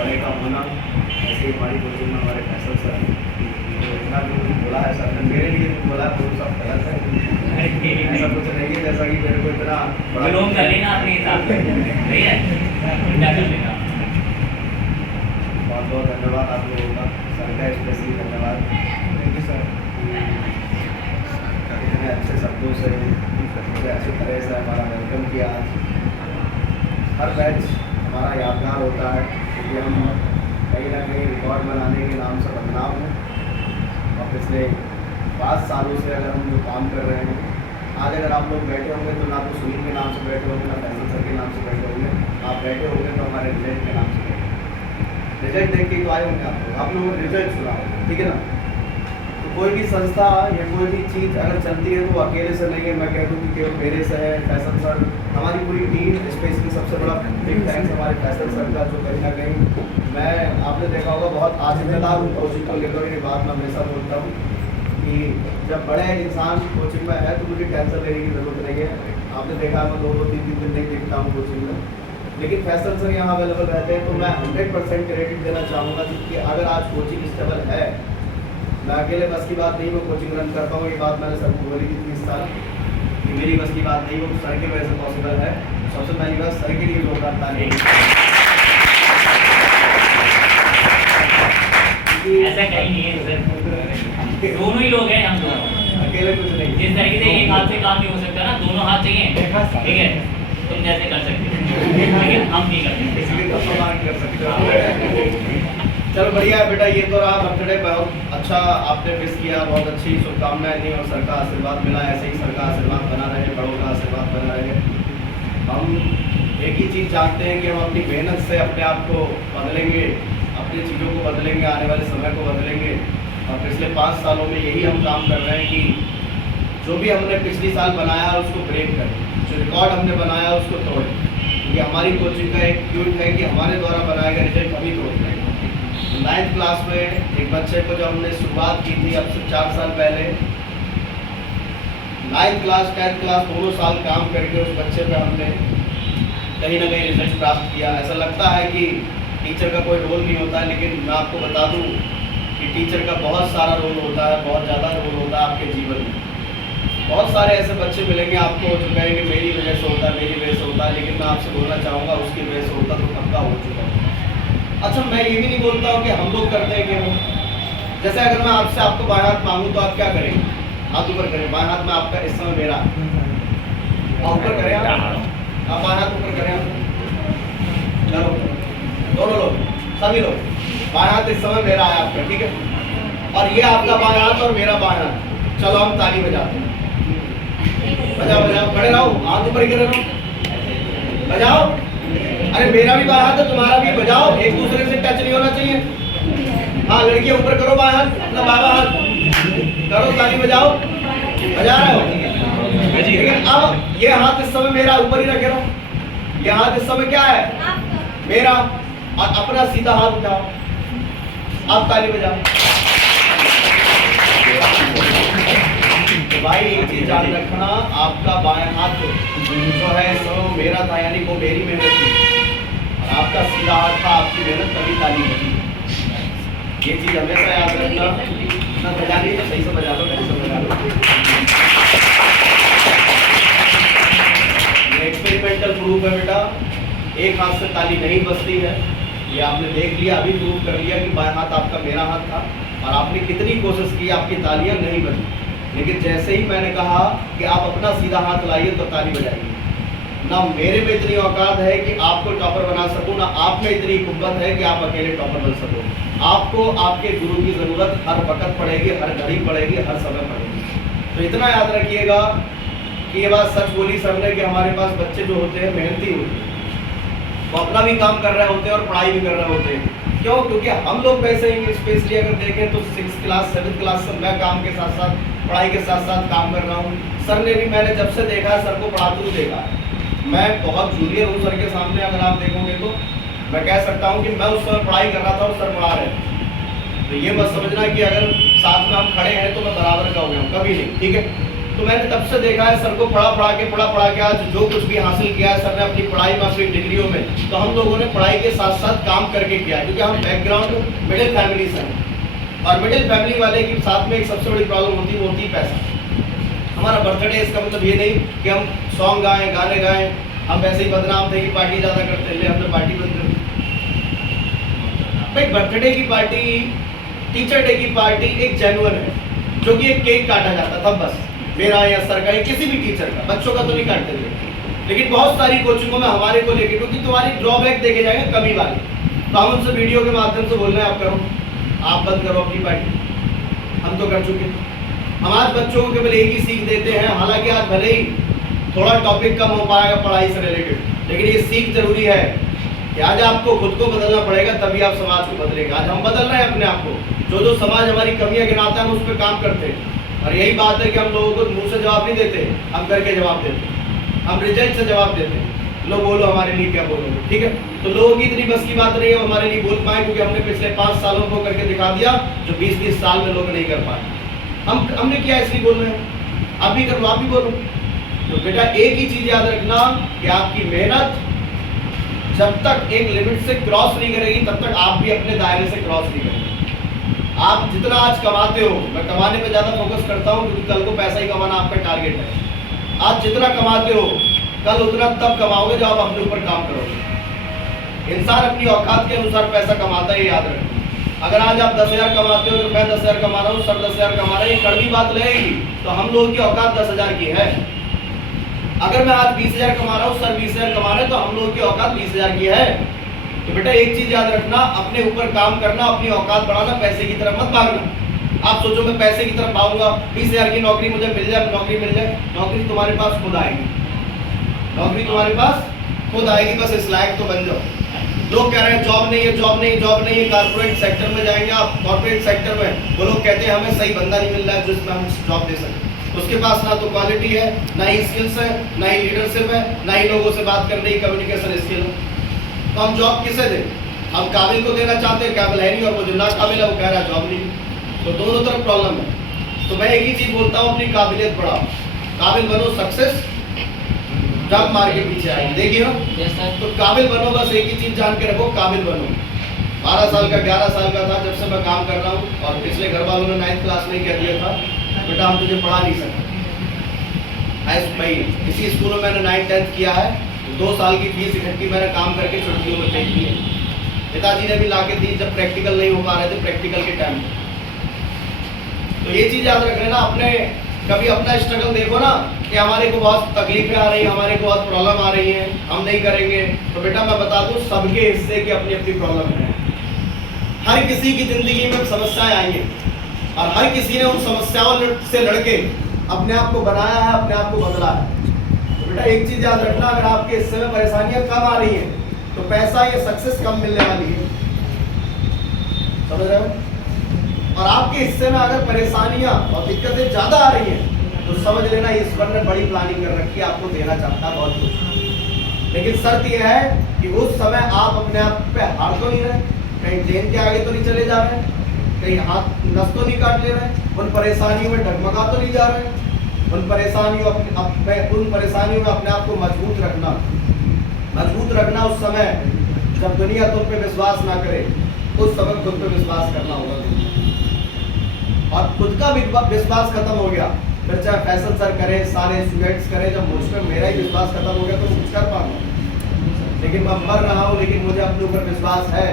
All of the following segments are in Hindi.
बड़े का होना, ऐसे ही हमारी कोचिंग में हमारे फैसल सर हैं, तो इतना जो कुछ बोला है सर ने मेरे लिए जो बोला है वो सब गलत है। ऐसा कुछ नहीं है जैसा कि मेरे को इतना बिलोंग कर लेना अपने हिसाब से, सही है, क्या कर लेना। बहुत बहुत धन्यवाद आप लोगों का, सर का स्पेशली धन्यवाद। Thank you sir. इतने अच्छे शब्दों से मुझे अच्छी तरह से हमारा वेलकम किया। हर बैच हमारा यादगार होता है क्योंकि हम कहीं ना कहीं रिकॉर्ड बनाने के नाम से बदनाम हैं, और पिछले 5 सालों से अगर हम जो काम कर रहे हैं, आज अगर आप लोग बैठे होंगे तो ना तो सुनील के नाम से बैठे होंगे, ना फैसल सर के नाम से बैठे होंगे, आप बैठे होंगे तो हमारे रिजल्ट के नाम से बैठे। रिजल्ट देख के तो आए होंगे आप लोगों ने रिजल्ट सुना होगा, ठीक है ना। तो कोई भी संस्था या कोई भी चीज़ अगर चलती है तो वो अकेले से नहीं है। मैं कह दूँ कि केवल मेरे से है, फैसल सर, हमारी पूरी टीम, स्पेशली सबसे बड़ा बिग थैंक्स हमारे फैसल सर का, जो कहीं ना कहीं मैं आपने देखा होगा बहुत आजिम्मेदार हूँ कोचिंग को लेकर। ये बात मैं हमेशा बोलता हूँ कि जब बड़े इंसान कोचिंग में है तो मुझे टेंशन लेने की ज़रूरत नहीं है। आपने देखा मैं 2-3 दिन नहीं देखता हूँ कोचिंग में, लेकिन फैसल सर यहाँ अवेलेबल रहते हैं तो मैं 100% क्रेडिट देना चाहूँगा क्योंकि अगर आज कोचिंग स्टेबल है, मैं अकेले बस की बात नहीं, मैं कोचिंग रन करता हूँ। ये बात मैंने सर को बोली थी 30 साल कि मेरी बस की बात नहीं, वो सर के वजह से पॉसिबल है। सबसे पहली बात सर के लिए जोरदार ताली। ऐसा कहीं नहीं है सर, दोनों ही लोग हैं हम दोनों, अकेले कुछ नहीं। जिस तरीके से एक हाथ से काम नहीं हो सकता ना, दोनों हाथ चाहिए, ठीक है। तुम जैसे कर सकते हो लेकिन हम नहीं कर सकते, इसलिए तो सम्मान कर सकते हो। चलो बढ़िया है बेटा, ये तो रहा बर्थडे, बहुत अच्छा आपने विश किया, बहुत अच्छी शुभकामनाएं दी और सर का आशीर्वाद मिला। ऐसे ही सर का आशीर्वाद बना रहे, बड़ों का आशीर्वाद बना रहे। हम एक ही चीज़ जानते हैं कि हम अपनी मेहनत से अपने आप को बदलेंगे, अपनी चीज़ों को बदलेंगे, आने वाले समय को बदलेंगे। और पिछले 5 सालों में यही हम काम कर रहे हैं कि जो भी हमने पिछले साल बनाया उसको ब्रेक करें, जो रिकॉर्ड हमने बनाया उसको तोड़ें। क्योंकि हमारी कोचिंग का एक ट्यूट है कि हमारे द्वारा बनाया गया रिजल्ट हम ही तोड़ते हैं। 9th क्लास में एक बच्चे को जब हमने शुरुआत की थी अब से 4 साल पहले, 9th क्लास 10th क्लास दोनों साल काम करके उस बच्चे पे हमने कहीं ना कहीं रिजल्ट प्राप्त किया। ऐसा लगता है कि टीचर का कोई रोल नहीं होता है, लेकिन मैं आपको बता दूं कि टीचर का बहुत सारा रोल होता है, बहुत ज़्यादा रोल होता है आपके जीवन में। बहुत सारे ऐसे बच्चे मिलेंगे आपको जो कहेंगे मेरी वजह से होता है, मेरी वजह से होता है, लेकिन मैं आपसे बोलना चाहूँगा उसकी वजह से होता तो कब का हो चुका है। अच्छा, मैं ये भी नहीं बोलता हूँ कि हम लोग करते हैं कि हम, जैसे अगर मैं आपसे आपको बाएं हाथ मांगूँ तो आप क्या करेंगे? हाथ ऊपर करें, बाएं हाथ में आपका, इस समय मेरा ऊपर करें, आप बाएं हाथ ऊपर करें, चलो दोनों लोग, सभी लोग बाएं हाथ इस समय मेरा है आपका, ठीक है। और ये आपका बाएं हाथ और मेरा बाएं हाथ, चलो हम ताली बजाते हैं। बजाओ बजाओ, खड़े रहो, हाथ ऊपर ही रहो, बजाओ। अरे मेरा भी बाएं हाथ है, तुम्हारा भी, बजाओ। एक दूसरे से टच नहीं होना चाहिए। हाँ लड़कियां ऊपर करो बाएं हाथ, अपना बाबा हाथ करो, ताली बजाओ, बजा रहे हो। लेकिन अब ये हाथ इस समय मेरा, ऊपर ही रखे रहो। ये हाथ इस समय क्या है? मेरा। और अपना सीधा हाथ उठाओ, आप ताली बजाओ। तो भाई एक चीज याद रखना, आपका बाएं हाथ जो है इस समय मेरा था, यानी वो मेरी मेहनत थी। आपका सीधा हाथ था, आपकी मेहनत, तभी ताली बजी। ये चीज हमेशा याद रखना। ना बजा ली तो सही से बजा लो, सही से बजा लो। ये एक्सपेरिमेंटल प्रूफ है बेटा, एक हाथ से ताली नहीं बजती है। ये आपने देख लिया, अभी प्रूफ कर लिया कि बाएं हाथ आपका मेरा हाथ था और आपने कितनी कोशिश की, आपकी तालियां नहीं बजी। लेकिन जैसे ही मैंने कहा कि आप अपना सीधा हाथ लाइए तो ताली बजाइए। ना मेरे में इतनी औकात है कि आपको टॉपर बना सकूं, ना आप में इतनी कुव्वत है कि आप अकेले टॉपर बन सको। आपको आपके गुरु की ज़रूरत हर वक्त पड़ेगी, हर घड़ी पड़ेगी, हर समय पड़ेगी। तो इतना याद रखिएगा कि ये बात सच बोली सर ने कि हमारे पास बच्चे जो होते हैं मेहनती होते हैं, वो अपना भी काम कर रहे होते हैं और पढ़ाई भी कर रहे होते हैं। क्यों? क्योंकि हम लोग वैसे ही स्पेशली अगर देखें तो 6th क्लास 7th क्लास से मैं काम के साथ साथ, पढ़ाई के साथ साथ काम कर रहा हूँ। सर ने भी, मैंने जब से देखा है सर को पढ़ाते हुए देखा है। मैं बहुत जूनियर हूँ सर के सामने, अगर आप देखोगे तो मैं कह सकता हूँ कि मैं उस समय पढ़ाई कर रहा था और सर पढ़ा रहे थे। तो ये मत समझना कि अगर साथ में हम खड़े हैं तो मैं बराबर का हो गया हूँ, कभी नहीं, ठीक है। तो मैंने तब से देखा है सर को पढ़ा के आज जो कुछ भी हासिल किया है सर ने अपनी पढ़ाई में, अपनी डिग्रियों में, तो हम लोगों ने पढ़ाई के साथ साथ काम करके किया है, क्योंकि हम बैकग्राउंड मिडिल फैमिली से हैं। और मिडिल फैमिली वाले के साथ में एक सबसे बड़ी प्रॉब्लम होती है, वो होती है पैसा। हमारा बर्थडे, इसका मतलब ये नहीं कि हम सॉन्ग गाएं, गाने गाएं, हम वैसे ही बदनाम थे कि पार्टी ज़्यादा करते ले हमने पार्टी बंद कर दी। भाई बर्थडे की पार्टी, टीचर डे की पार्टी एक जेन्युइन है, जो कि एक केक काटा जाता था बस, मेरा या सर का या किसी भी टीचर का, बच्चों का तो नहीं काटते थे। लेकिन बहुत सारी कोचिंगों में हमारे को लेके, क्योंकि तुम्हारी ड्रॉबैक देखे जाएगा कमी वाली, तो हम उनसे वीडियो के माध्यम से बोल रहे हैं आप करो, आप बंद करो अपनी पार्टी, हम तो कर चुके। हम आज बच्चों को केवल एक ही सीख देते हैं, हालांकि आज भले ही थोड़ा टॉपिक कम हो पाएगा पढ़ाई से रिलेटेड, लेकिन ये सीख जरूरी है कि आज आपको खुद को बदलना पड़ेगा, तभी आप समाज को बदलेगा। आज हम बदल रहे हैं अपने आप को, जो समाज हमारी कमियां गिनाता है हम उस पर काम करते हैं। और यही बात है कि हम लोगों को मुंह से जवाब नहीं देते, हम करके जवाब देते हैं, हम रिजल्ट से जवाब देते हैं। लो बोलो हमारे लिए क्या बोलोगे, ठीक है। तो लोगों की इतनी बस की बात नहीं है हमारे लिए बोल पाए, क्योंकि हमने पिछले 5 सालों को करके दिखा दिया जो 20-20 साल में लोग नहीं कर पाए। हमने किया इसलिए बोल रहे हैं, आप भी करो, आप भी बोलो। तो बेटा एक ही चीज याद रखना कि आपकी मेहनत जब तक एक लिमिट से क्रॉस नहीं करेगी, तब तक आप भी अपने दायरे से क्रॉस नहीं करेंगे। आप जितना आज कमाते हो, मैं कमाने पे ज़्यादा फोकस करता हूँ क्योंकि कल को पैसा ही कमाना आपका टारगेट है। आज जितना कमाते हो, कल उतना तब कमाओगे जब आप अपने ऊपर काम करोगे। इंसान अपनी औकात के अनुसार पैसा कमाता है, ये याद रखना। अगर आज आप 10,000 कमाते हो, तो मैं 10,000 कमा रहा हूँ, सर 10,000 कमा रहा है, ये कड़वी बात रहेगी, तो हम लोगों की औकात 10,000 की है। अगर मैं आज 20,000 कमा रहा हूँ, सर 20,000 कमा रहे हैं, तो हम लोगों की औकात 20,000 की है। तो बेटा एक चीज याद रखना, अपने ऊपर काम करना, अपनी औकात बढ़ाना, पैसे की तरफ मत भागना। आप सोचो मैं पैसे की तरफ भागूंगा, 20,000 की नौकरी मुझे मिल जाए, नौकरी मिल जाए, नौकरी तुम्हारे पास खुद आएगी, नौकरी तुम्हारे पास खुद आएगी, बस इस लायक तो बन जाओ। लोग कह रहे हैं जॉब नहीं है, जॉब नहीं, जॉब नहीं है, कारपोरेट सेक्टर में जाएंगे आप, कॉर्पोरेट सेक्टर में वो लोग कहते हैं हमें सही बंदा नहीं मिल रहा है जिसमें हम जॉब दे सकें। उसके पास ना तो क्वालिटी है, ना ही स्किल्स है, ना ही लीडरशिप है, ना ही लोगों से बात करने की कम्युनिकेशन स्किल है। तो हम जॉब किसे दें? हम काबिल को देना चाहते हैं, काबिल है नहीं, और वो जो ना काबिल है वो कह रहा है जॉब नहीं। तो दोनों तरफ प्रॉब्लम है। तो मैं एक ही चीज बोलता हूँ, अपनी काबिलियत बढ़ाओ, काबिल बनो, सक्सेस जब मार के पीछे आएगी, देखिए ना। तो काबिल बनो, बस एक ही चीज जान के रखो, काबिल बनो। 12 साल का 11 साल का था जब से मैं काम कर रहा हूँ, और पिछले घर वालों ने 9th क्लास में कह दिया था बेटा हम तुझे पढ़ा नहीं सकते। ऐसे भाई इसी स्कूल में मैंने 9th 10th किया है, 2 साल की फीस इकट्ठी मैंने काम करके छुट्टियों में पे की है। पिताजी ने भी ला के दी जब प्रैक्टिकल नहीं हो पा रहे थे, प्रैक्टिकल के टाइम। तो ये चीज याद रख लेना, अपने कभी अपना स्ट्रगल देखो ना कि हमारे को बहुत तकलीफें आ रही हैं, हमारे को बहुत प्रॉब्लम आ रही हैं, हम नहीं करेंगे। तो बेटा मैं बता दूं, सबके हिस्से की अपनी अपनी प्रॉब्लम है। हर किसी की जिंदगी में समस्याएं आएंगी, और हर किसी ने उन समस्याओं से लड़के अपने आप को बनाया है, अपने आप को बदला है। तो बेटा एक चीज याद रखना, अगर आपके हिस्से में परेशानियां कम आ रही हैं तो पैसा या सक्सेस कम मिलने वाली है, समझ रहे हो। और आपके हिस्से में अगर परेशानियां और दिक्कतें ज्यादा आ रही हैं तो समझ लेना ईश्वर ने बड़ी प्लानिंग कर रखी है, आपको देना चाहता है बहुत कुछ। लेकिन शर्त यह है कि उस समय आप अपने आप पे हार तो नहीं रहे, कहीं ट्रेन के आगे तो नहीं चले जा रहे, कहीं हाथ नस तो नहीं काट ले रहे, उन परेशानियों में डगमगा तो नहीं जा रहे। उन परेशानियों में अपने आप को मजबूत रखना उस समय जब दुनिया तुम पे विश्वास ना करे, उस समय खुद पे विश्वास करना होगा। और खुद का विश्वास खत्म हो गया, फिर चाहे फैसल सर करे, सारे स्टूडेंट्स करे, जब मुझ पर मेरा ही विश्वास खत्म हो गया तो कुछ कर पाऊंगा। लेकिन मैं मर रहा हूँ, लेकिन मुझे अपने ऊपर विश्वास है,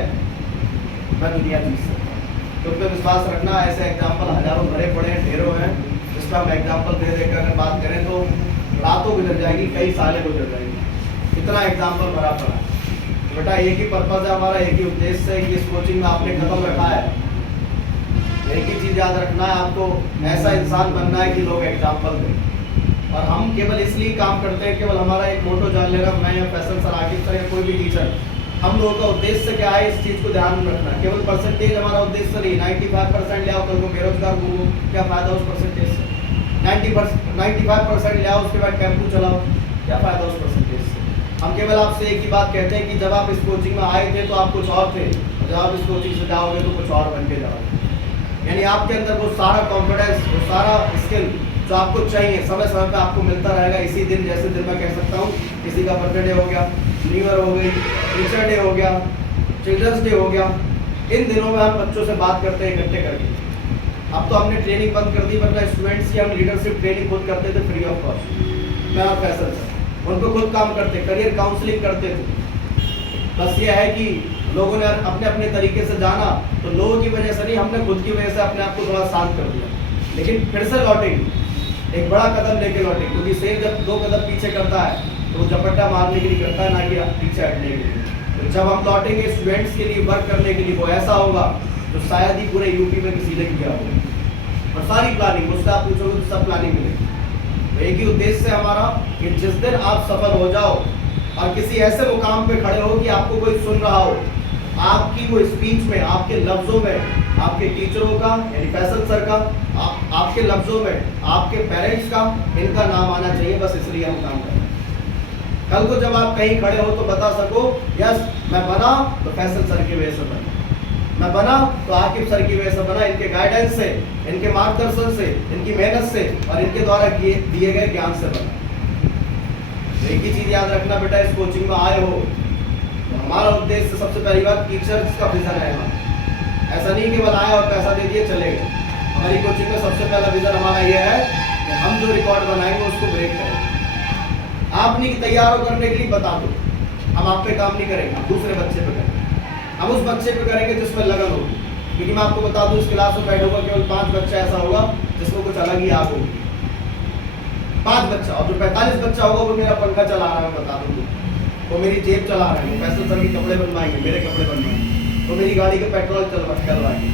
मैं दुनिया जीत सकता हूँ। तुम पे विश्वास रखना। ऐसे एग्जाम्पल हजारों भरे पड़े हैं, ढेरों हैं, जिसका हम एग्जाम्पल दे देकर अगर बात करें तो रातों गुजर जाएगी, कई सालें गुजर जाएगी, इतना एग्जाम्पल भरा पड़ा। बेटा एक ही पर्पज है हमारा, एक ही उद्देश्य है कि इस कोचिंग में आपने कदम रखा है। एक ही चीज याद रखना है, आपको ऐसा इंसान बनना है कि लोग एग्जाम्पल दें। और हम केवल इसलिए काम करते हैं, केवल हमारा एक मोटो जान लेना, मैं या फैसल सर, आकिब सर या कोई भी टीचर, हम लोगों का उद्देश्य क्या है इस चीज को ध्यान में रखना। केवल परसेंटेज हमारा उद्देश्य नहीं, 95% ले आओ, कल को बेरोजगार घूमो, क्या फायदा उस परसेंटेज से। 95% ले आओ, उसके बाद टेम्पू चलाओ, क्या फायदा उस परसेंटेज से। हम केवल आपसे एक ही बात कहते हैं कि जब आप इस कोचिंग में आए थे तो आप कुछ और थे, जब आप इस कोचिंग से जाओगे तो कुछ और बन के जाओगे। यानी आपके अंदर वो सारा कॉन्फिडेंस, वो सारा स्किल जो आपको चाहिए समय समय पे आपको मिलता रहेगा। इसी दिन, जैसे दिन मैं कह सकता हूँ किसी का बर्थडे हो गया, न्यू ईयर हो गई, टीचर डे हो गया, चिल्ड्रंस डे हो गया, इन दिनों में हम बच्चों से बात करते हैं इकट्ठे करके। अब तो हमने ट्रेनिंग बंद कर दी, वरना स्टूडेंट्स की हम लीडरशिप ट्रेनिंग खुद करते थे फ्री ऑफ कॉस्ट। मैं और फैसल सर उनको खुद काम करते, करियर काउंसलिंग करते थे। बस ये है कि लोगों ने अपने अपने तरीके से जाना, तो लोगों की वजह से नहीं, हमने खुद की वजह से अपने आप को थोड़ा शांत कर दिया। लेकिन फिर से लौटेंगे, एक बड़ा कदम लेके लौटेंगे, क्योंकि शेर जब 2 कदम पीछे करता है तो वो झपट्टा मारने के लिए करता है, ना कि पीछे हटने के लिए। तो जब हम लौटेंगे स्टूडेंट्स के लिए वर्क करने के लिए, वो ऐसा होगा जो शायद ही पूरे यूपी में किसी ने किया हो। और सारी प्लानिंग मुझसे आप पूछोगे तो सब प्लानिंग मिलेगी। तो एक ही उद्देश्य है हमारा कि जिस दिन आप सफल हो जाओ और किसी ऐसे मुकाम पे खड़े हो कि आपको कोई सुन रहा हो, आपकी वो स्पीच में, आपके लफ्जों में, आपके टीचरों का यानी फैसल सर का, आपके लफ्जों में आपके पेरेंट्स का, इनका नाम आना चाहिए। बस इसलिए हम काम कर रहे हैं। कल को जब आप कहीं खड़े हो तो बता सको, यस मैं बना तो फैसल सर की वजह से बना, मैं बना तो आकिब सर की वजह से बना, इनके गाइडेंस से, इनके मार्गदर्शन से, इनकी मेहनत से और इनके द्वारा दिए गए ज्ञान से बना। एक ही चीज याद रखना बेटा, इस कोचिंग में आए हो तो हमारा उद्देश्य सबसे पहली बात टीचर्स का विजन है। ऐसा नहीं कि बनाया और पैसा दे दिए चले गए। हमारी कोचिंग में सबसे पहला विजन हमारा यह है कि हम जो रिकॉर्ड बनाएंगे उसको ब्रेक करें। आप नहीं तैयार करने के लिए बता दो, हम आप पे काम नहीं करेंगे, हम दूसरे बच्चे पे करेंगे। हम उस बच्चे पे करेंगे जिसमें लगन होगी। क्योंकि मैं आपको बता दूं, इस क्लास में बैठूंगा केवल 5 बच्चा ऐसा होगा जिसको कुछ अलग ही आग होगी, 5 बच्चा। और जो 45 बच्चा होगा वो मेरा पंखा चला रहा है, बता दूं, वो मेरी जेब चला रहे हैं, फैसल सर के कपड़े बनवाएंगे, मेरे कपड़े बनवाएंगे, वो मेरी गाड़ी के पेट्रोल चलवाएंगे।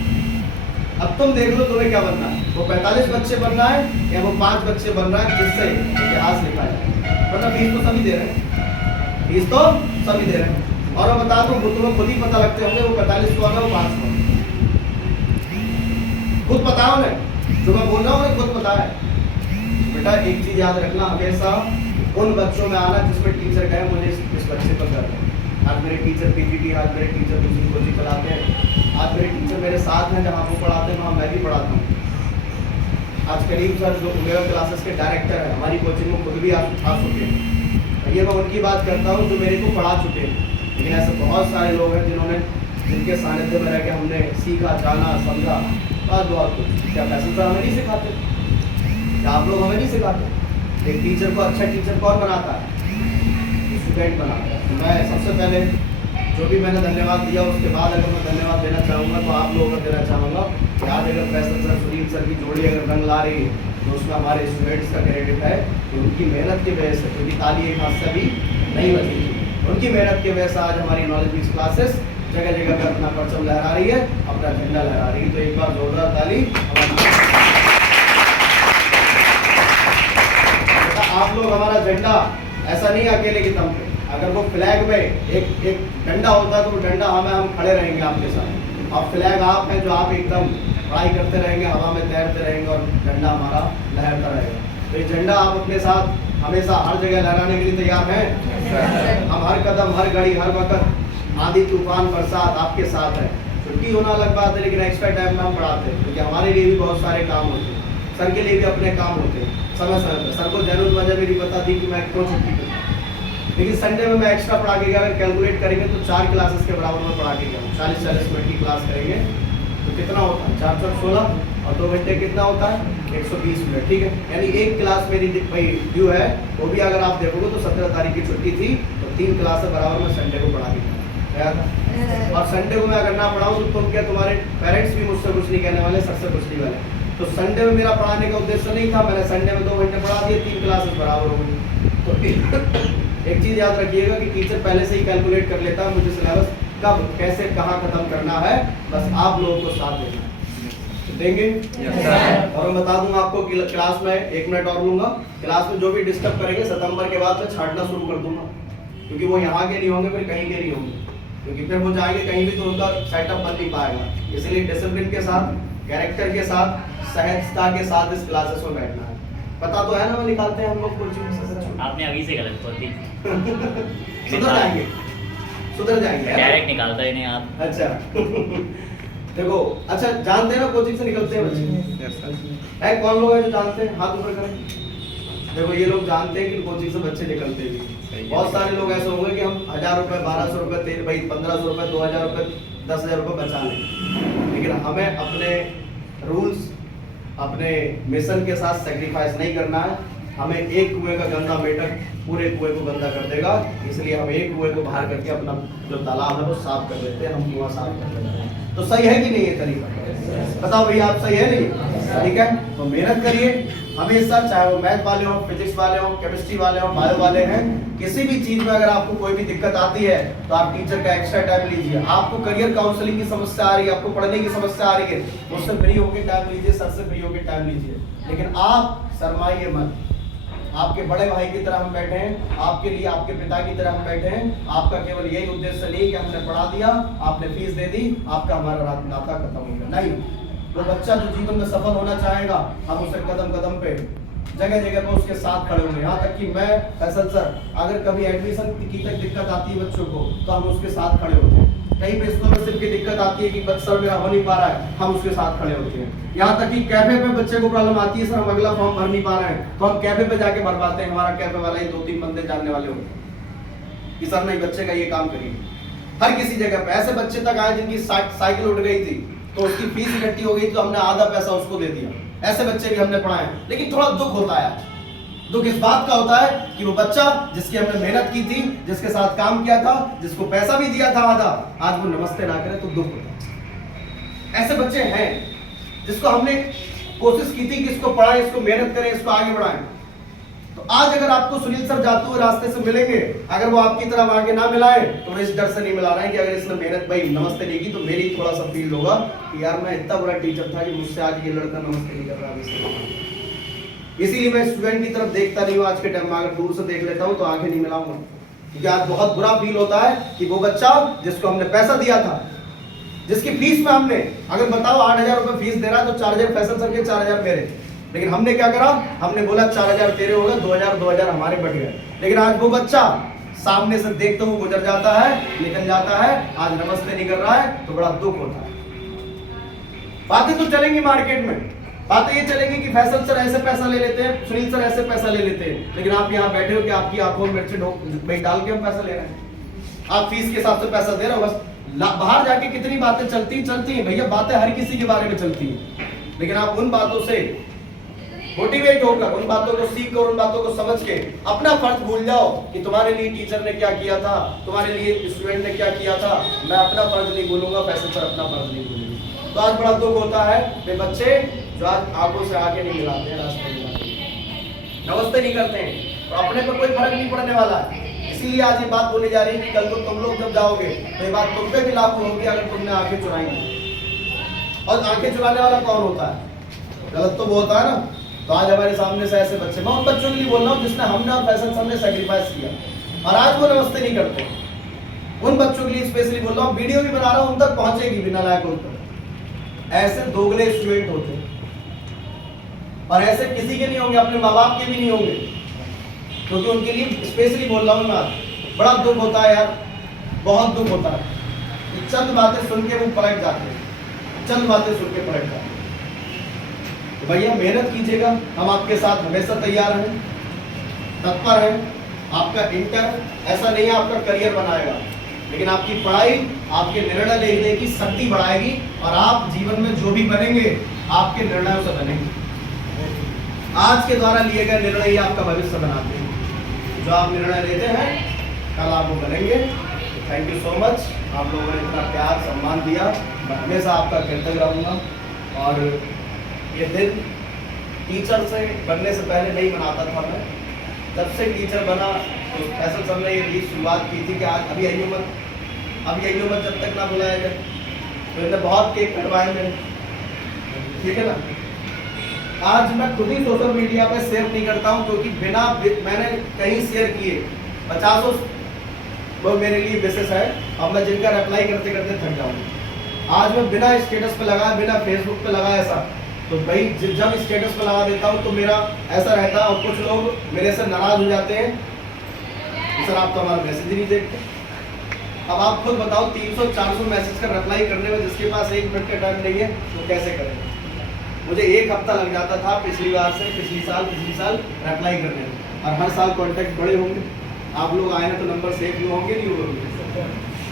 अब तुम देख लो तुम्हें क्या बनना है, वो 45 बच्चे बनना है या वो 5 बच्चे बनना है जिससे इतिहास लिखा जाए। मतलब फीस तो सभी दे रहे हैं, फीस तो सभी दे रहे हैं। और मैं बता दूं, तुम्हें खुद ही पता लगते होंगे वो 45 कौन है, वो 5 कौन है, खुद पता है उन्हें। जो मैं बोल रहा हूँ उन्हें खुद पता है। बेटा एक चीज याद रखना, हमेशा उन बच्चों में आना जिसमें टीचर कहे मुझे इस बच्चे पर कर रहे हैं। आज मेरे टीचर पीजीटी, आज मेरे टीचर दूसरी कोचिंग चलाते हैं, आज मेरे टीचर मेरे साथ हैं, जहाँ वो पढ़ाते हैं वहाँ मैं भी पढ़ाता हूँ। आज करीम सर जो मेरा क्लासेस के डायरेक्टर है, हमारी कोचिंग में खुद भी आ चुके हैं। ये मैं उनकी बात करता हूँ जो मेरे को पढ़ा चुके हैं। लेकिन ऐसे बहुत सारे लोग हैं जिनके सानिध्य में रह के हमने सीखा, जाना, समझा, बहुत कुछ। क्या फैसल सर हमें नहीं सिखाते? क्या आप लोग हमें नहीं सिखाते? एक टीचर को अच्छा टीचर कौन बनाता है? स्टूडेंट बनाता है। तो मैं सबसे पहले जो भी मैंने धन्यवाद दिया, उसके बाद अगर मैं धन्यवाद देना चाहूँगा तो आप लोगों को देना चाहूँगा कि आज अगर फैसल सर, सुनील सर की जोड़ी अगर रंग ला रही है तो उसमें हमारे स्टूडेंट्स का क्रेडिट है कि उनकी मेहनत की वजह से, क्योंकि ताली एक हाथ से भी नहीं बची थी, उनकी मेहनत की वजह से आज हमारी नॉलेज बेस्ड क्लासेस जगह जगह पर अपना परचम लहरा रही है, अपना झंडा लहरा रही है। तो एक बार जोरदार ताली। आप लोग हमारा झंडा ऐसा नहीं अकेले की दम पे, अगर वो फ्लैग में एक डंडा होता है तो वो डंडा हम खड़े रहेंगे आपके साथ। और फ्लैग आप हैं जो आप एकदम पढ़ाई करते रहेंगे, हवा में तैरते रहेंगे और झंडा हमारा लहरता रहेगा। तो ये झंडा आप अपने साथ हमेशा हर जगह लहराने के लिए तैयार हैं? हम हर कदम, हर घड़ी, हर वक्त, आंधी तूफान बरसात आपके साथ है। छुट्टी होना अलग बात है, लेकिन एक्स्ट्रा टाइम में हम पढ़ाते हैं, क्योंकि हमारे लिए भी बहुत सारे काम होते हैं, सर के लिए भी अपने काम होते हैं। समय समय सर को जरूर वजह मेरी बता दी कि मैं क्यों छुट्टी करूँ, लेकिन संडे में मैं एक्स्ट्रा पढ़ा के गया। अगर कैलकुलेट करेंगे तो 4 क्लासेस के बराबर में पढ़ा के गया। 40-40 मिनट की क्लास करेंगे तो कितना होता है? 4-4-16 और 2 घंटे कितना होता है? 120 मिनट। ठीक है, यानी एक क्लास मेरी भाई ड्यू है, वो भी अगर आप देखोगे तो 17 तारीख की छुट्टी थी, तो 3 क्लास बराबर में संडे को पढ़ा के गया था। और संडे को मैं अगर ना पढ़ाऊँ तो तुम क्या, तुम्हारे पेरेंट्स भी मुझसे कुछ नहीं कहने वाले, सर से कुछ नहीं वाले। तो संडे में मेरा पढ़ाने का उद्देश्य नहीं था, मैंने संडे में 2 घंटे पढ़ा दिए, 3 क्लासेस बराबर हो गई। तो एक चीज़ याद रखिएगा कि टीचर पहले से ही कैलकुलेट कर लेता है मुझे सिलेबस कब, कैसे, कहाँ खत्म करना है, बस आप लोगों को साथ देना है। देंगे? और मैं बता दूंगा आपको कि क्लास में 1 मिनट और लूंगा। क्लास में जो भी डिस्टर्ब करेंगे सितंबर के बाद में छांटना शुरू कर दूंगा, क्योंकि वो यहाँ के नहीं होंगे, फिर कहीं के नहीं होंगे, क्योंकि फिर वो जाएंगे कहीं भी तो उनका सेटअप बन नहीं पाएगा। इसलिए डिसिप्लिन के साथ, कैरेक्टर के साथ, सहजता के साथ इस क्लासेस में बैठना है। पता तो है ना, मैं निकालते हैं हम लोग कोचिंग से। आपने अभी से गलत कर दी। सुधर जाएंगे, सुधर जाएंगे, डायरेक्ट निकालता ही नहीं आप। अच्छा देखो अच्छा जानते हैं ना कोचिंग से निकलते हैं बच्चे? है कौन लोग हैं जो जानते हैं? हाथ ऊपर करें। देखो ये लोग जानते हैं कि कोचिंग से बच्चे निकलते भी। बहुत सारे लोग ऐसे होंगे कि हम 1000 रुपए 1200 रुपए 1500 रुपए 2000 रुपए 10,000 रुपए बचा लें, लेकिन हमें अपने रूल्स अपने मिशन के साथ सेक्रीफाइस नहीं करना है। हमें एक कुएं का गंदा मेढक पूरे कुएं को गंदा कर देगा, इसलिए हम एक कुएं को बाहर करके अपना जो तालाब है वो साफ कर देते हैं, हम कुआं साफ कर देते हैं। तो सही है कि नहीं ये तरीका? बताओ भैया आप सही है नहीं? ठीक है, तो मेहनत करिए हमेशा, चाहे वो मैथ वाले हो, फिजिक्स वाले हो, केमिस्ट्री वाले हो, बायो वाले हैं, किसी भी चीज में अगर आपको कोई भी दिक्कत आती है तो आप टीचर का एक्स्ट्रा टाइम लीजिए। आपको करियर काउंसलिंग की समस्या आ रही है, आपको पढ़ने की समस्या आ रही है, मुझसे फ्री होकर टाइम लीजिए, सर से फ्री होकर टाइम लीजिए, लेकिन आप शर्माइए मत। आपके बड़े भाई की तरह हम बैठे हैं, आपके लिए आपके पिता की तरह हम बैठे हैं। आपका केवल यही उद्देश्य नहीं कि हमने पढ़ा दिया, आपने फीस दे दी, आपका हमारा नाता खत्म हो गया, नहीं। वो बच्चा जो जीवन में सफल होना चाहेगा, हम उसे कदम कदम पे जगह जगह पे उसके साथ खड़े होंगे। यहाँ तक कि मैं फैसल सर, अगर कभी एडमिशन की तक दिक्कत आती है बच्चों को तो हम उसके साथ खड़े होते हैं। कहीं पे स्कॉलरशिप की दिक्कत आती है कि बच्चा मेरा हो नहीं पा रहा है, हम उसके साथ खड़े होते हैं। यहाँ तक कि कैफे पे बच्चे को प्रॉब्लम आती है, सर हम अगला फॉर्म भर नहीं पा रहे हैं, तो हम कैफे पे जाके भरवाते हैं। हमारा कैफे वाला ही 2-3 बंदे जानने वाले होंगे कि सर नहीं बच्चे का ये काम करिए। हर किसी जगह पे ऐसे बच्चे तक आए जिनकी साइकिल उठ गई थी तो उसकी फीस इकट्ठी हो गई तो हमने आधा पैसा उसको दे दिया। ऐसे बच्चे भी हमने पढ़ाए, लेकिन थोड़ा दुख होता है। दुख इस बात का होता है कि वो बच्चा जिसकी हमने मेहनत की थी, जिसके साथ काम किया था, जिसको पैसा भी दिया था आधा, आज वो नमस्ते ना करे तो दुख होता है। ऐसे बच्चे हैं जिसको हमने कोशिश की थी कि इसको पढ़ाएं, इसको मेहनत करें, इसको आगे बढ़ाएं। तो आज अगर आपको सुनील सर जाते हुए रास्ते से मिलेंगे, अगर वो आपकी तरफ आगे ना मिलाए तो वो इस डर से नहीं मिला रहे हैं कि अगर इसने मेहनत भाई नमस्ते नहीं की तो मेरी थोड़ा सा फील होगा कि यार मैं इतना बड़ा टीचर था कि मुझसे आज ये लड़का नमस्ते नहीं कर रहा। इसीलिए मैं स्टूडेंट की तरफ देखता नहीं हूँ आज के टाइम में। अगर दूर से देख लेता हूँ तो आंखें नहीं मिलाऊंगा, क्योंकि आज बहुत बुरा फील होता है कि वो बच्चा जिसको हमने पैसा दिया था, जिसकी फीस में हमने अगर बताओ 8,000 रुपए फीस दे रहा है तो 4,000 फैसल सर के 4,000 मेरे, लेकिन हमने क्या करा, हमने बोला 4,000 तेरे होगा, 2,000 हमारे बढ़ गए। लेकिन आज वो बच्चा सामने से देखते हुए गुजर जाता है, निकल जाता है, आज नमस्ते नहीं कर रहा है तो बड़ा दुख होता है। बातें तो चलेंगी मार्केट में, बातें ये चलेगी कि फैसल सर ऐसे पैसा ले लेते हैं, सुनील सर ऐसे पैसा ले लेते हैं, लेकिन आप यहाँ बैठे हो कि आपकी आंखों में मिर्च डाल के हम पैसा ले रहे हैं। आप फीस के हिसाब से पैसा दे रहे हो, बस बाहर जाके कितनी बातें चलती हैं भैया, बातें हर किसी के बारे में चलती हैं, लेकिन आप उन बातों से मोटिवेट होकर, उन बातों को सीख कर, उन बातों को समझ के अपना फर्ज भूल जाओ कि तुम्हारे लिए टीचर ने क्या किया था, तुम्हारे लिए स्टूडेंट ने क्या किया था। मैं अपना फर्ज नहीं भूलूंगा, फैसल सर अपना फर्ज नहीं भूलेंगे। तो आज बड़ा दुख होता है कि बच्चे जो आज आंखों से आगे नहीं मिलाते हैं, रास्ते में नमस्ते नहीं करते हैं, तो अपने पर कोई फर्क नहीं पड़ने वाला है। इसीलिए आज ये बात बोली जा रही है कि कल को तुम लोग जब जाओगे तो ये बात तुम पे भी लागू होगी अगर तुमने आंखें चुराई। और आंखें चुराने वाला कौन होता है? गलत तो वो होता है ना। तो आज हमारे सामने से ऐसे बच्चे, मैं उन बच्चों के लिए बोल रहा हूँ जिसने हमने और फैसल सर ने सेक्रीफाइस किया और आज वो नमस्ते नहीं करते। उन बच्चों के लिए स्पेशली बोल रहा हूँ, वीडियो भी बना रहा हूँ, उन तक पहुंचेगी बिना लायक होकर। ऐसे दोगले स्टूडेंट होते हैं और ऐसे किसी के नहीं होंगे, अपने माँ बाप के भी नहीं होंगे, क्योंकि उनके लिए स्पेशली बोल रहा हूँ मैं। बड़ा दुख होता है यार, बहुत दुख होता है। चंद बातें सुन के वो पलट जाते हैं, चंद बातें सुन के पलट जाते हैं। तो भैया मेहनत कीजिएगा, हम आपके साथ हमेशा तैयार हैं, तत्पर हैं। आपका इंटर ऐसा नहीं है आपका करियर बनाएगा, लेकिन आपकी पढ़ाई आपके निर्णय लेने की शक्ति बढ़ाएगी और आप जीवन में जो भी बनेंगे आपके निर्णयों से बनेंगे। आज के द्वारा लिए गए निर्णय ही आपका भविष्य बनाते हैं। जो आप निर्णय लेते हैं कल आप वो बनेंगे। थैंक यू सो मच, आप लोगों ने इतना प्यार सम्मान दिया, मैं हमेशा आपका कृतज्ञ रहूँगा। और ये दिन टीचर से बनने से पहले नहीं मनाता था मैं, जब से टीचर बना तो फैसल सर ने ये शुरुआत की थी कि आज अभी यही उम्र, अब यही उम्र जब तक ना बुलाया जाए। तो इन्हें बहुत केक कटवाए मैंने, ठीक है ना। आज मैं खुद ही सोशल मीडिया पे शेयर नहीं करता हूँ, क्योंकि बिना मैंने कहीं शेयर किए 50 वो मेरे लिए बेसिस है। अब मैं जिनका रिप्लाई करते करते थक जाऊँगा। आज मैं बिना स्टेटस पे लगाया, बिना फेसबुक पे लगाया ऐसा, तो भाई जब स्टेटस पे लगा देता हूँ तो मेरा ऐसा रहता है। और कुछ लोग मेरे से नाराज हो जाते हैं, सर आप तो हमारा मैसेज ही नहीं देखते। अब आप खुद बताओ 300-400 मैसेज का रिप्लाई करने में जिसके पास 1 मिनट का टाइम नहीं है वो कैसे करे? मुझे 1 हफ्ता लग जाता था पिछली साल रिप्लाई करने में, और हर साल कॉन्टैक्ट बड़े होंगे, आप लोग आए ना तो नंबर सेव भी होंगे नहीं होंगे,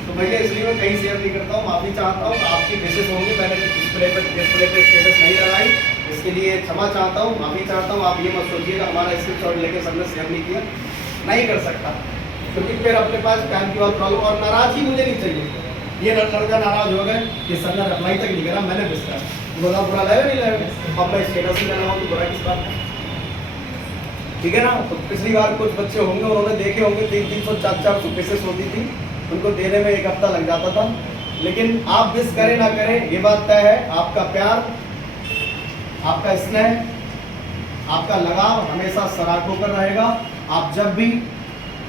तो भैया इसलिए मैं कहीं शेयर नहीं करता हूँ, माफ़ी चाहता हूँ। आपकी मैसेज होंगे, मैंने डिस्प्ले पे स्टेटस नहीं लगाई, इसके लिए क्षमा चाहता हूँ, माफ़ी चाहता हूँ। आप ये मत सोचिएगा हमारा स्क्रिप्ट लेके सबने शेयर नहीं किया, नहीं कर सकता, क्योंकि फिर अपने पास टाइम की बहुत प्रॉब्लम, और नाराज़गी मुझे नहीं चाहिए। ये लड़का नाराज हो गए कि सर ने रिप्लाई तक नहीं करा, मैंने मिस करा, बोला बुरा लगे नहीं लगे, अब मैं स्टेटस ही लगाऊँ तो बुरा किस बात का? ठीक है ना। तो पिछली बार कुछ बच्चे होंगे उन्होंने देखे होंगे 300-400 मैसेज होती थी, उनको देने में 1 हफ्ता लग जाता था। लेकिन आप विश करें ना करें ये बात तय है, आपका प्यार, आपका स्नेह, आपका लगाव हमेशा सराखों पर रहेगा। आप जब भी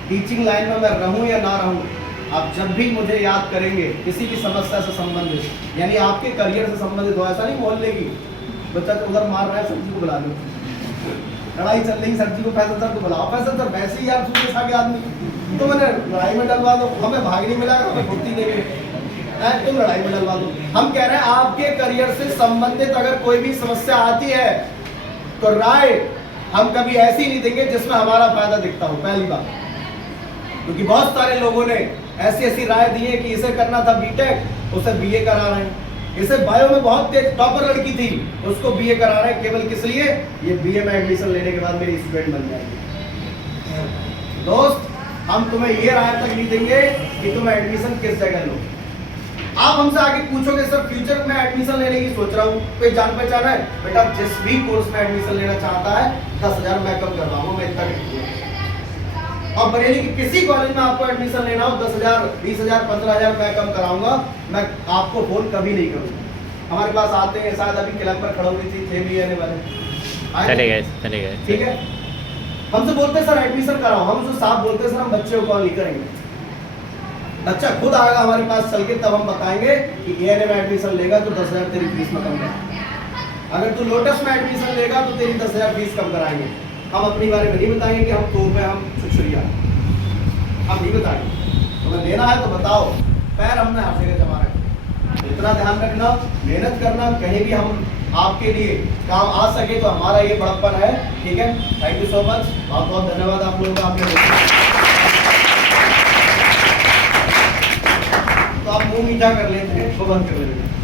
टीचिंग लाइन में मैं रहूं या ना रहूं, आप जब भी मुझे याद करेंगे किसी भी समस्या से संबंधित, यानी आपके करियर से संबंधित हो, ऐसा नहीं मोहल्ले की बच्चा तो उधर मार रहा है सब्जी को बुला लो, लड़ाई चल रही सब्जी को फैसल सर को बुलाओ, फैसल सर वैसे ही आप सूखे खा के आदमी, तो मैंने लड़ाई में डलवा दो, हमें भाग नहीं मिला, हमें फुर्ती नहीं मिली, तुम लड़ाई में डलवा दो। हम कह रहे हैं आपके करियर से संबंधित अगर कोई भी समस्या आती है तो राय हम कभी ऐसी नहीं देंगे जिसमें हमारा फायदा दिखता हो, पहली बात, क्योंकि बहुत सारे लोगों ने ऐसी राय दी है कि इसे करना था बीटेक, उसे बीए करा रहे हैं, इसे बायो में बहुत तेज टॉपर लड़की थी उसको बीए करा रहे हैं, केवल किस लिए? ये बीए में एडमिशन लेने के बाद मेरी स्टूडेंट बन जाएगी। दोस्त, हम तुम्हें ये राय तक नहीं देंगे कि तुम एडमिशन किस जगह लो। आप हमसे आगे पूछोगे सर फ्यूचर में एडमिशन लेने की सोच रहा हूँ, कोई जान पहचान है? बेटा जिस भी कोर्स में एडमिशन लेना चाहता है 10,000 मैं कम करवाऊंगा, मैं इतना नहीं। और बरेली की किसी कॉलेज में आपको एडमिशन लेना हो 10,000, 20,000, 15,000 मैं कम कराऊंगा, मैं आपको फोन कभी नहीं करूँगा। हमारे पास आते हैं, शायद अभी क्लब पर खड़ा हुई थी, थे भी आने वाले, चले गए, ठीक है। हमसे बोलते सर एडमिशन कराओ, हम उसको साफ बोलते सर हम बच्चे को कॉल नहीं करेंगे, बच्चा खुद आएगा हमारे पास चल के, तब हम बताएंगे कि एएनए में एडमिशन लेगा तो 10,000 तेरी फीस में कम कर, अगर तू लोटस में एडमिशन लेगा तो तेरी 10,000 फीस कम कराएंगे। हम अपने बारे में नहीं बताएंगे कि हम तो पे हम शुक्रिया, हम नहीं बताएंगे। तुम्हें लेना है तो बताओ, पैर हमने हर जगह जमा रखे, इतना ध्यान रखना, मेहनत करना, कहीं भी हम आपके लिए काम आ सके तो हमारा ये बड़प्पन है, ठीक है। थैंक यू सो मच, बहुत बहुत धन्यवाद आप लोगों का। आपने तो आप मुंह मीठा कर लेते हैं, वो बंद कर लेते हैं।